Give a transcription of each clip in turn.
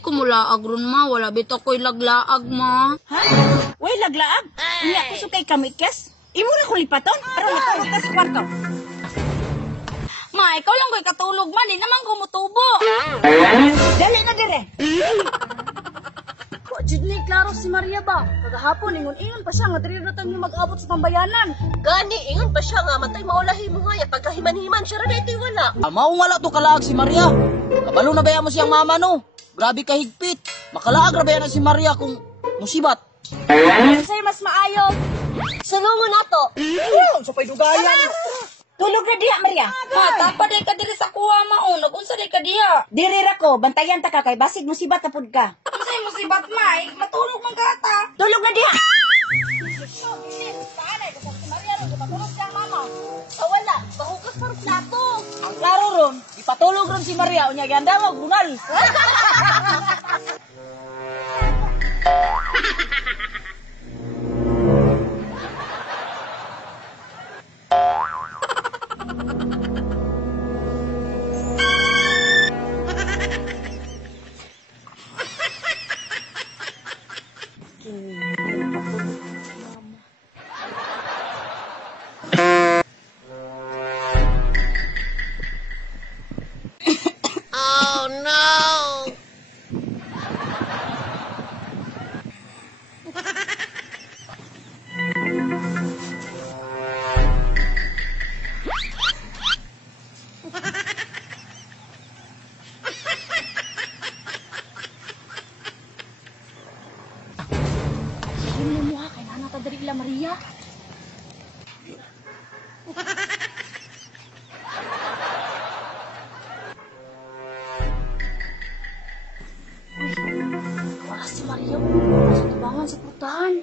ko mula agron ma, wala bitaw ko'y laglaag ma. Ha? Way laglaag? Hindi ako sukay kamikes. Imo na ko lipaton aron matulog ka sa kwarto. Ma, ikaw lang ko'y katulog man, di naman kumutubo. Dali na dire. Jud ni klaro si Maria ba? Kagahapon ingon-ingon pa siya nga diri ra tayo mag-abot sa tambayanan. Gani, ingon pa siya nga, matay maulahi mo nga, ya pagkahiman-himan siya rin ito'y wala. Maong wala to kalaag si Maria. Kabalo na ba mo siyang mama no? Grabe ka higpit. Makalaag ra ba yan si Maria kung musibat? Say mas maayo. Salungon nato. Sa paydugayan. Tulog na diha Maria. Ma, tapa day ka diri sa kuha ma, o, nagunsa day ka diya. Diri ra ko, bantayan ta ka kay basig musibat na pud ka. Unsay musibat ma, matulog man gata. Tulog na diha. Wala, bahugas pa rin plato. Ang klaro ron, ipatulog ron si Maria. Unya ganda mo, bunal. Hindi mo ha kay nana ta diri ila Maria. Wala si Maria. Sa tubangan sa putahan.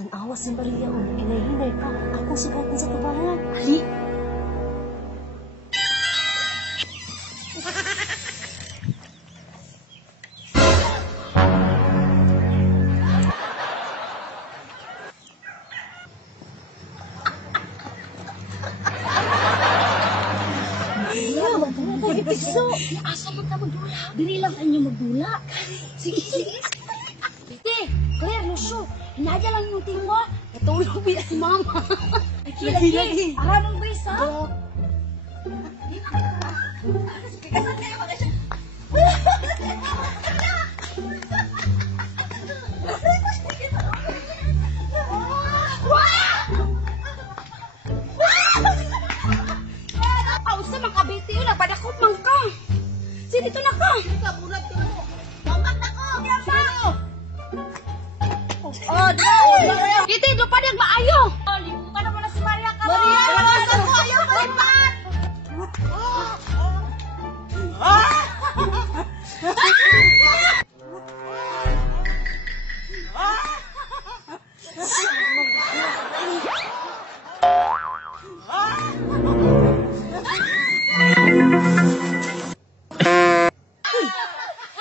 Ang awas si Maria, hinay-hinay pa. Ako sugatan sa tubangan. Ali! Piso, asa man ka magdula? Dili lang sa inyo magdula. Sige, sige. Tite, clear no show. Hinadya lang yung tingwa. Natulog biya si mama. Lagi. Aranong bisa. Sa mga kabiti yun, nagpadakot man ka. Sige, dito na ka. Oh, Maria. Kiti, doon pa niyag maayo. Limutan naman na si Maria ka. Maria! Ano ko ayaw malipat?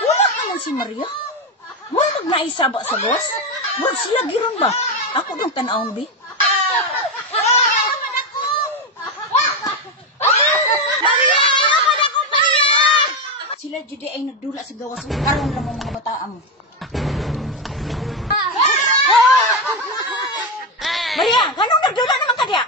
Wala ka man si Maria. Wala magnaisaba sa boss. Wala sila giron ba? Ako dong tanawon bi. Sila jud ay nagdula sa gawas karon lang ang mga bataan mo. Maria, kanong nagdula naman ka diya?